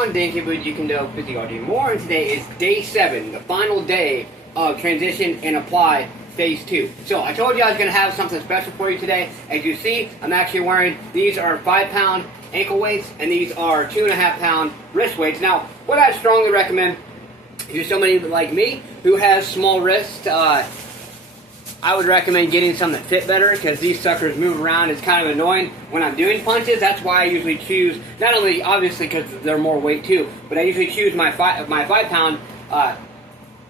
everyone, Dinky Boo, you can do 50 do more, and today is day 7, the final day of transition and apply phase 2. So I told you I was going to have something special for you today. As you see, I'm actually wearing, these are 5-pound ankle weights, and these are 2.5-pound wrist weights. Now, what I strongly recommend, if you're somebody like me who has small wrists, I would recommend getting some that fit better, because these suckers move around. It's kind of annoying when I'm doing punches. That's why I usually choose, not only obviously because they're more weight too, but I usually choose my 5-pound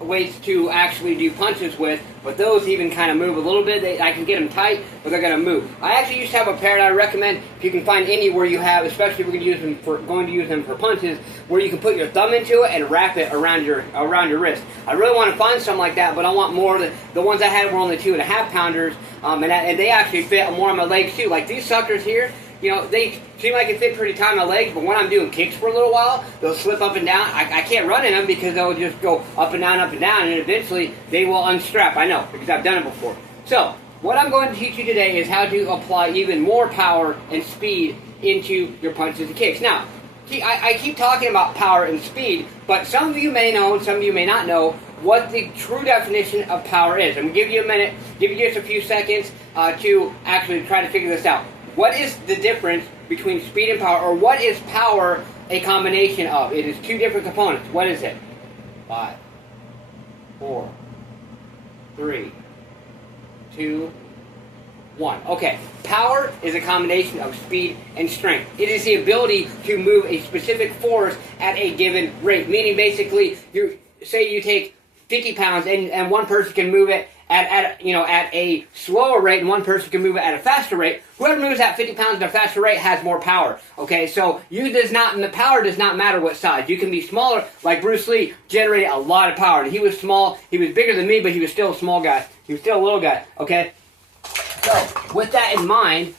weights to actually do punches with. But those even kind of move a little bit. I can get them tight, but they're going to move. I actually used to have a pair that I recommend, if you can find any where you have, especially if we're going to use them for punches, where you can put your thumb into it and wrap it around your wrist. I really want to find something like that, but I want more. The ones I had were only 2.5-pounders, and they actually fit more on my legs too. Like these suckers here, you know, they seem like it fit pretty tight on my legs, but when I'm doing kicks for a little while, they'll slip up and down. I can't run in them because they'll just go up and down, and eventually they will unstrap. I know, because I've done it before. So, what I'm going to teach you today is how to apply even more power and speed into your punches and kicks. Now, I keep talking about power and speed, but some of you may know and some of you may not know what the true definition of power is. I'm going to give you a minute, give you just a few seconds to actually try to figure this out. What is the difference between speed and power, or what is power a combination of? It is two different components. What is it? 5, 4, 3, 2, 1. Okay, power is a combination of speed and strength. It is the ability to move a specific force at a given rate. Meaning, basically, say you take 50 pounds and one person can move it at a slower rate, and one person can move it at a faster rate. Whoever moves at 50 pounds at a faster rate has more power. Okay, so the power does not matter what size. You can be smaller, like Bruce Lee generated a lot of power. And he was small, he was bigger than me, but he was still a small guy. He was still a little guy, okay? So, with that in mind,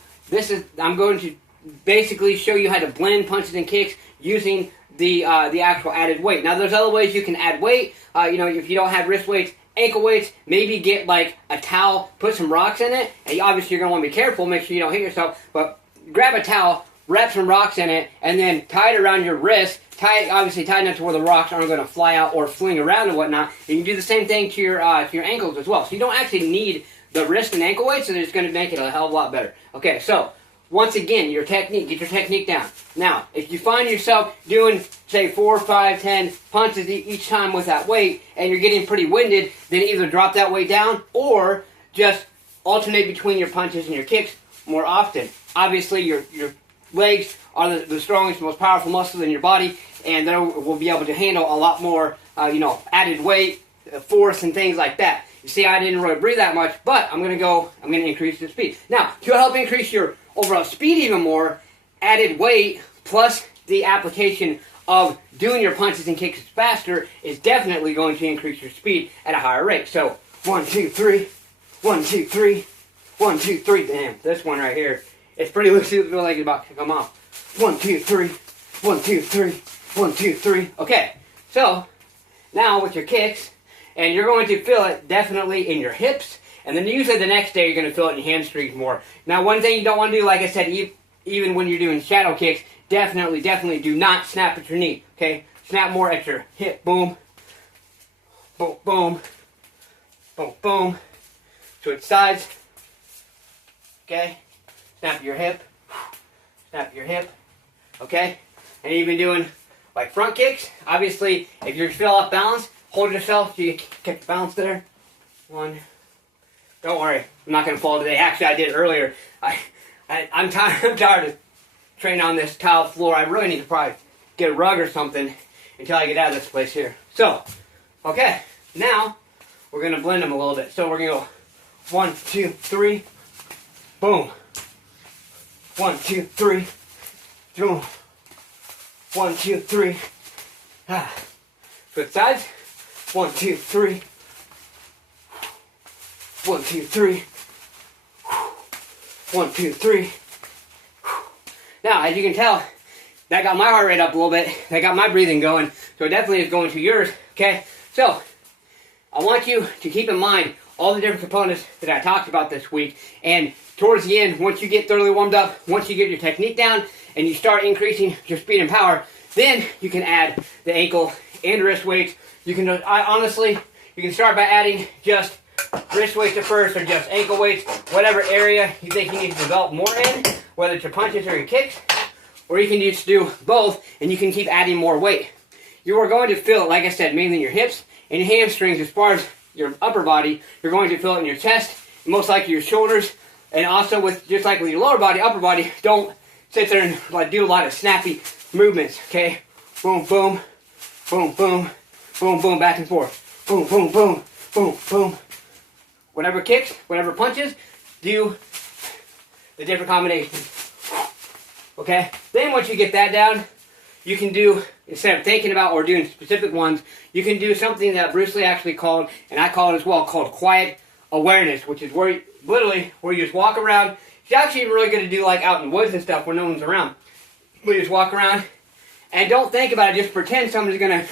I'm going to basically show you how to blend punches and kicks using the actual added weight. Now, there's other ways you can add weight. If you don't have wrist weights, ankle weights, maybe get like a towel, put some rocks in it, and obviously you're going to want to be careful, make sure you don't hit yourself, but grab a towel, wrap some rocks in it, and then tie it around your wrist, obviously tie it to where the rocks aren't going to fly out or fling around and whatnot. You can do the same thing to your ankles as well. So you don't actually need the wrist and ankle weights, so it's going to make it a hell of a lot better. Okay, so once again, get your technique down. Now, if you find yourself doing, say, 4, 5, 10 punches each time with that weight, and you're getting pretty winded, then either drop that weight down, or just alternate between your punches and your kicks more often. Obviously, your legs are the strongest, most powerful muscles in your body, and they will be able to handle a lot more, added weight, force, and things like that. You see, I didn't really breathe that much, but I'm going to increase the speed. Now, to help increase your overall speed even more, added weight plus the application of doing your punches and kicks faster is definitely going to increase your speed at a higher rate. So 1, 2, 3, 1, 2, 3, 1, 2, 3. Damn, this one right here, it's pretty loose. It feels like it's about to come off. 1, 2, 3, 1, 2, 3, 1, 2, 3. Okay, so now with your kicks, and you're going to feel it definitely in your hips. And then usually the next day you're going to feel it in your hamstrings more. Now, one thing you don't want to do, like I said, even when you're doing shadow kicks, definitely do not snap at your knee, okay? Snap more at your hip. Boom. Boom, boom. Boom, boom. Switch sides. Okay? Snap your hip. Snap your hip. Okay? And even doing, like, front kicks. Obviously, if you're still off balance, hold yourself so you keep the balance there. 1. Don't worry, I'm not going to fall today. Actually, I did it earlier. I'm tired of training on this tile floor. I really need to probably get a rug or something until I get out of this place here. So, okay, now we're going to blend them a little bit. So we're going to go 1, 2, 3, boom. 1, 2, 3, boom. 1, 2, 3. Switch sides. 1, 2, 3. 1, 2, 3. 1, 2, 3. Now, as you can tell, that got my heart rate up a little bit. That got my breathing going. So it definitely is going to yours. Okay? So, I want you to keep in mind all the different components that I talked about this week. And towards the end, once you get thoroughly warmed up, once you get your technique down, and you start increasing your speed and power, Then you can add the ankle and wrist weights. You can honestly, you can start by adding just wrist weights at first, or just ankle weights, whatever area you think you need to develop more in, whether it's your punches or your kicks, or you can just do both, and you can keep adding more weight. You are going to feel it, like I said, mainly in your hips and your hamstrings. As far as your upper body, you're going to feel it in your chest, most likely your shoulders, and also with just like with your lower body, upper body. Don't sit there and like do a lot of snappy movements. Okay, boom, boom, boom, boom, boom, boom, back and forth, boom, boom, boom, boom, boom. Whatever kicks, whatever punches, do the different combinations. Okay? Then once you get that down, you can do, instead of thinking about or doing specific ones, you can do something that Bruce Lee actually called, and I call it as well, called quiet awareness, which is where you, literally, where you just walk around. It's actually really good to do like out in the woods and stuff where no one's around. We just walk around and don't think about it. Just pretend somebody's going to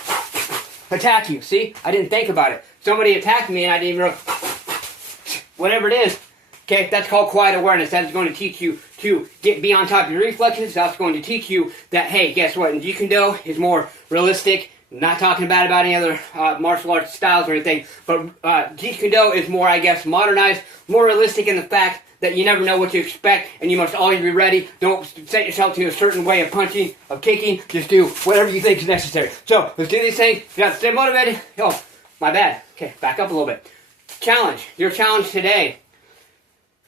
attack you. See? I didn't think about it. Somebody attacked me and I didn't even whatever it is. Okay, that's called quiet awareness. That is going to teach you to be on top of your reflexes. That's going to teach you that, hey, guess what? Jeet Kune is more realistic. Not talking about any other martial arts styles or anything, but Jeet Kune is more, I guess, modernized, more realistic in the fact that you never know what to expect, and you must always be ready. Don't set yourself to a certain way of punching, of kicking. Just do whatever you think is necessary. So, let's do these things. You got to stay motivated. Oh, my bad. Okay, back up a little bit. Challenge. Your challenge today.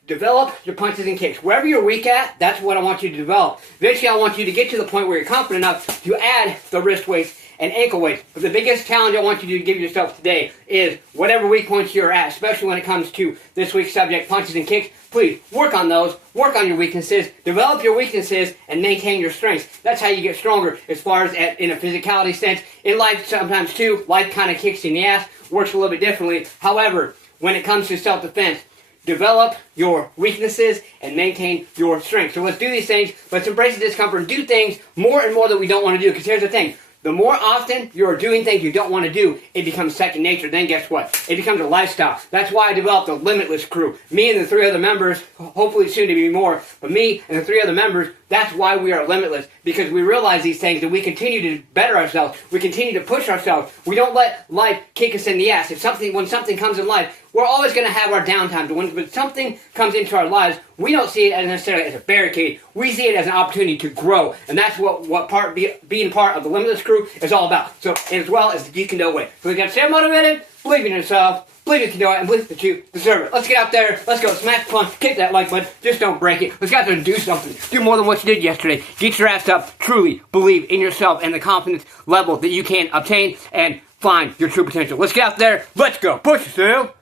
Develop your punches and kicks. Wherever you're weak at, that's what I want you to develop. Eventually, I want you to get to the point where you're confident enough to add the wrist weights and ankle weights. But the biggest challenge I want you to give yourself today is whatever weak points you're at, especially when it comes to this week's subject, punches and kicks. Please work on those, work on your weaknesses, develop your weaknesses, and maintain your strengths. That's how you get stronger as far as in a physicality sense. In life, sometimes too, life kind of kicks you in the ass, works a little bit differently. However, when it comes to self-defense, develop your weaknesses and maintain your strength. So let's do these things. Let's embrace the discomfort and do things more and more that we don't want to do. Because here's the thing. The more often you're doing things you don't want to do, it becomes second nature. Then guess what? It becomes a lifestyle. That's why I developed the Limitless crew. Me and the 3 other members, hopefully soon to be more, but me and the 3 other members, that's why we are limitless. Because we realize these things and we continue to better ourselves. We continue to push ourselves. We don't let life kick us in the ass. When something comes in life, we're always going to have our downtime. When something comes into our lives, we don't see it as necessarily as a barricade. We see it as an opportunity to grow. And that's what being part of the Limitless crew is all about. So, as well as the Jeet Kune way. So we got to stay motivated, believe in yourself, believe you can do it, and believe that you deserve it. Let's get out there. Let's go. Smash, punch, kick that like button. Just don't break it. Let's get out there and do something. Do more than what you did yesterday. Get your ass up. Truly believe in yourself and the confidence level that you can obtain and find your true potential. Let's get out there. Let's go. Push yourself.